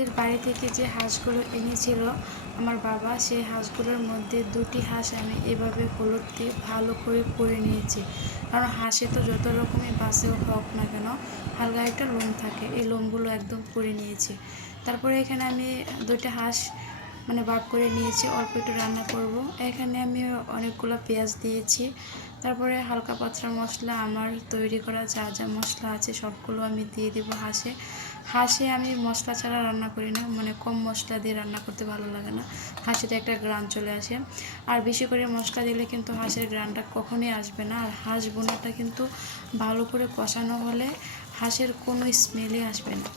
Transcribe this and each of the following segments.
আমাদের বাড়ি থেকে যে হাঁসগুলো এনেছিল আমার বাবা, সেই হাঁসগুলোর মধ্যে দুটি হাঁস আমি এভাবে হলুদ দিয়ে ভালো করে পুড়ে নিয়েছি। কারণ হাঁসে তো যত রকমই বাসেও হোক না কেন হালকা একটা লোম থাকে, এই লোমগুলো একদম পুড়ে নিয়েছি। তারপরে এখানে আমি দুইটা হাঁস ভাগ করে নিয়েছি, অল্প একটু রান্না করব। এখানে আমি অনেকগুলো পেঁয়াজ দিয়েছি। তারপরে হালকা পাতলা মশলা, আমার তৈরি করা যা যা মশলা আছে সবগুলো আমি দিয়ে দেবো হাঁসে। হাঁসে আমি মশলা ছাড়া রান্না করি না, কম মশলা দিয়ে রান্না করতে ভালো লাগে না, হাঁসেতে একটা গ্রান চলে আসে। আর বেশি করে মশলা দিলে কিন্তু হাঁসের গ্রানটা কখনোই আসবে না। আর হাঁস বোনাটা কিন্তু ভালো করে কষানো হলে হাঁসের কোনো স্মেলই আসবে না।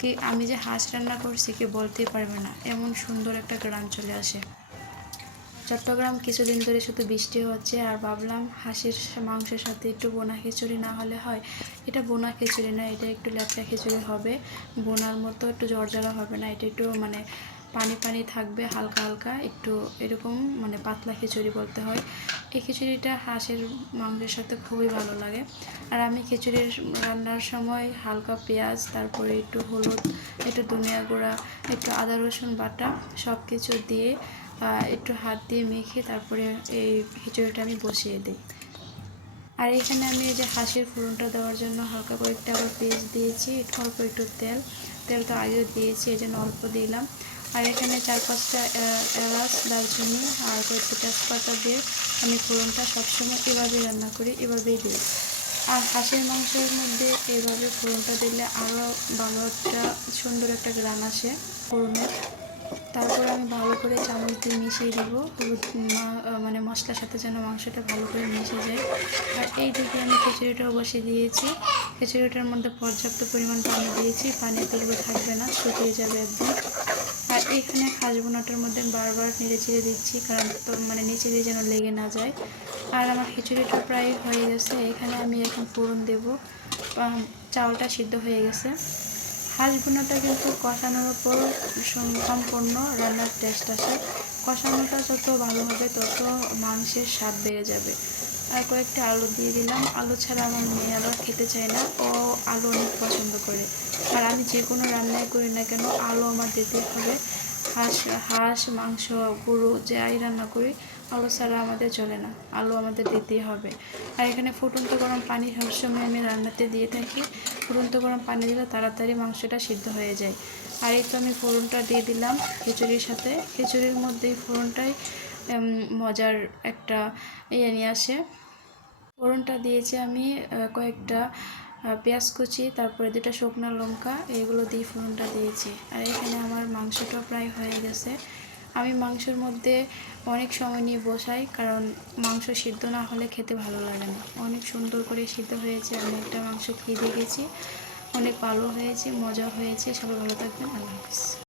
কি আমি যে হাঁস রান্না করছি কি বলতেই পারবে না, এমন সুন্দর একটা গ্রান চলে আসে। চট্টগ্রাম কিছুদিন ধরে শুধু বৃষ্টি হচ্ছে, আর ভাবলাম হাঁসের মাংসের সাথে একটু বোনা খিচুড়ি না হলে হয়। এটা বোনা খিচুড়ি না, এটা একটু ল্যাপটা খিচুড়ি হবে। বোনার মতো একটু জর্জরা হবে না, এটা একটু পানি পানি থাকবে, হালকা হালকা একটু এরকম, পাতলা খিচুড়ি বলতে হয়। এই খিচুড়িটা হাঁসের মাংসের সাথে খুবই ভালো লাগে। আর আমি খিচুড়ির রান্নার সময় হালকা পেঁয়াজ, তারপরে একটু হলুদ, একটু ধনিয়া গুঁড়া, একটু আদা রসুন বাটা সব কিছু দিয়ে একটু হাত দিয়ে মেখে তারপরে এই খিচুড়িটা আমি বসিয়ে দিই। আর এখানে আমি এই যে হাঁসের ফোড়নটা দেওয়ার জন্য হালকা কয়েকটা আবার পেঁয়াজ দিয়েছি, অল্প একটু তেল তো আগেও দিয়েছি, এই জন্য অল্প দিলাম। আর এখানে 4-5টা এলাচ, দারচিনি আর কয়েকটা তেজপাতা দিয়ে আমি ফোড়নটা সবসময় এভাবেই রান্না করি, এভাবেই দিই। আর হাঁসের মাংসের মধ্যে এভাবে ফোড়নটা দিলে আরও ভালো একটা সুন্দর একটা গ্রান আসে ফোড়নের। তারপর আমি ভালো করে চামচ দিয়ে মিশিয়ে দিব, হলুদ মশলার সাথে যেন মাংসটা ভালো করে মিশে যায়। আর এই দিকে আমি খিচুড়িটাও বসিয়ে দিয়েছি। খিচুড়িটার মধ্যে পর্যাপ্ত পরিমাণ পানি দিয়েছি, পানি তুলবে থাকবে না, শুকিয়ে যাবে একদম। আর এখানে হাঁস বোনাটার মধ্যে বারবার নেড়ে ছেড়ে দিচ্ছি, কারণ তো নিচে দিয়ে যেন লেগে না যায়। আর আমার খিচুড়িটা প্রায় হয়ে গেছে, এখানে আমি এখন ফোড়ন দেব। চাউলটা সিদ্ধ হয়ে গেছে। হাঁস বোনাটা কিন্তু কষানোর উপর সম্পূর্ণ রান্নার টেস্ট আসে। কষানোটা যত ভালো হবে তত মাংসের স্বাদ বেড়ে যাবে। আর কয়েকটা আলু দিয়ে দিলাম, আলু ছাড়া আমার মেয়ে আবার খেতে চায় না, ও আলু অনেক পছন্দ করে। আর আমি যে কোনো রান্নাই করি না কেন আলু আমার দিতেই হবে। হাঁস মাংস গরু যাই রান্না করি আলু ছাড়া আমাদের চলে না, আলু আমাদের দিতেই হবে। আর এখানে ফুটন্ত গরম পানি সবসময় আমি রান্নাতে দিয়ে থাকি, ফুটন্ত গরম পানি দিলে তাড়াতাড়ি মাংসটা সিদ্ধ হয়ে যায়। আর এই তো আমি ফোড়নটা দিয়ে দিলাম খিচুড়ির সাথে, খিচুড়ির মধ্যেই ফোড়নটাই মজার একটা নিয়ে আসে। ফোড়নটা দিয়েছি আমি কয়েকটা পেঁয়াজ কুচি, তারপরে 2টা শুকনো লঙ্কা, এগুলো দিয়ে ফোড়নটা দিয়েছি। আর এখানে আমার মাংসটা প্রায় হয়ে গেছে। আমি মাংসের মধ্যে অনেক সময় নিয়ে বসাই, কারণ মাংস সিদ্ধ না হলে খেতে ভালো লাগে না। অনেক সুন্দর করে সিদ্ধ হয়েছে, আমি একটা মাংস খেয়ে দেখেছি, অনেক ভালো হয়েছে, মজা হয়েছে। সবাই ভালো থাকবেন, আল্লাহ হাফিজ।